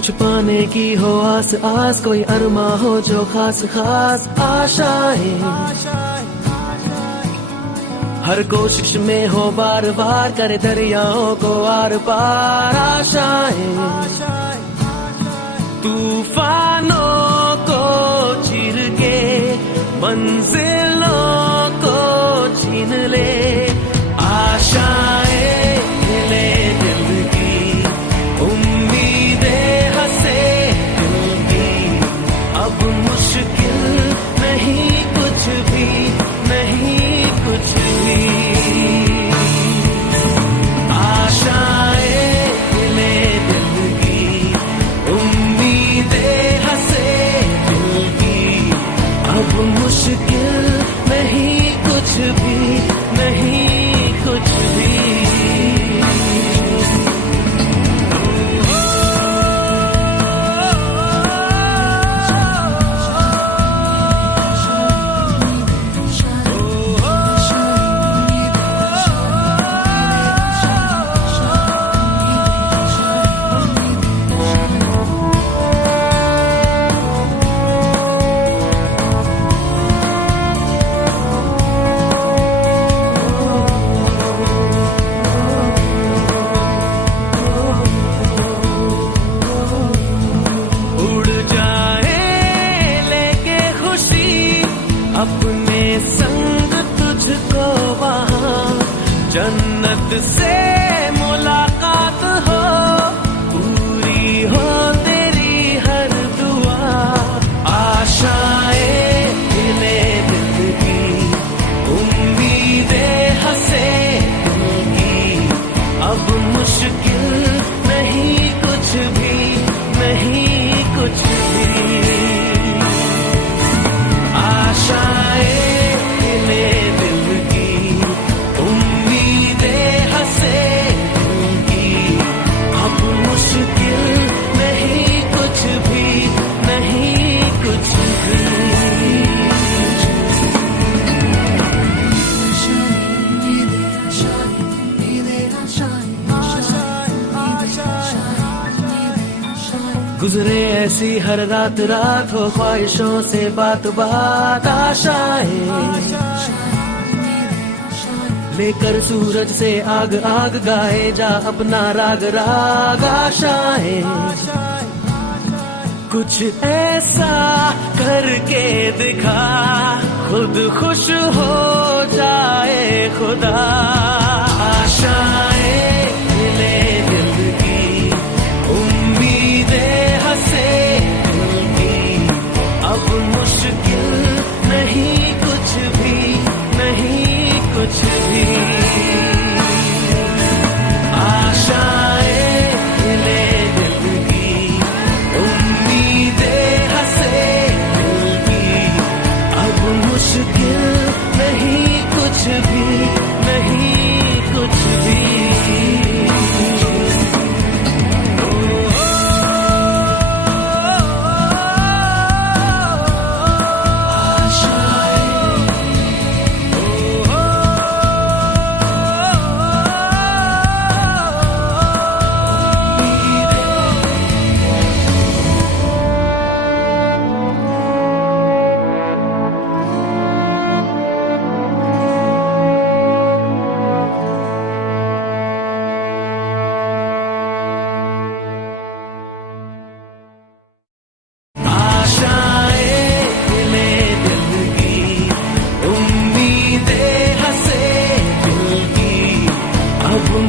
कुछ पाने की हो आस आस, कोई अरमा हो जो खास खास आशाएं, हर कोशिश में हो बार बार करे दरियाओं को आर पार आशाएं, तूफानों को चीर के मंजिलों को छीन ले, आशाएं खिले दिल की, उम्मीदें हंसे दिल की, अब मुश्किल नहीं कुछ भी, नहीं कुछ भी, आशाएं खिले दिल की, उम्मीदें हंसे दिल की, अब मुश्किल नहीं कुछ भी, नहीं कुछ भी। अपने संग तुझको वहाँ जन्नत से मुलाकात हो, पूरी हो तेरी हर दुआ, आशाएं खिले दिल की, उम्मीदें हंसे दिल की, अब मुश्किल नहीं कुछ भी, नहीं कुछ भी, आशाएं खिले दिल की, उम्मीदें हंसे दिल की, अब मुश्किल नहीं कुछ भी, नहीं कुछ भी। गुजरे ऐसी हर रात रात हो ख्वाहिशों से बात बात, आशाएं लेकर सूरज से आग आग गाए जा अपना राग राग, आशाएं कुछ ऐसा करके दिखा खुद खुश हो जाए खुदा, आशाएं खिले दिल की, उम्मीदें हंसे दिल की, अब मुश्किल नहीं कुछ भी, नहीं कुछ भी, आशाएं खिले दिल की, उम्मीदें हंसे दिल की, अब मुश्किल नहीं कुछ भी, नहीं कुछ भी।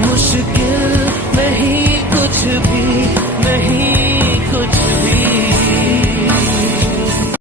मुश्किल नहीं कुछ भी।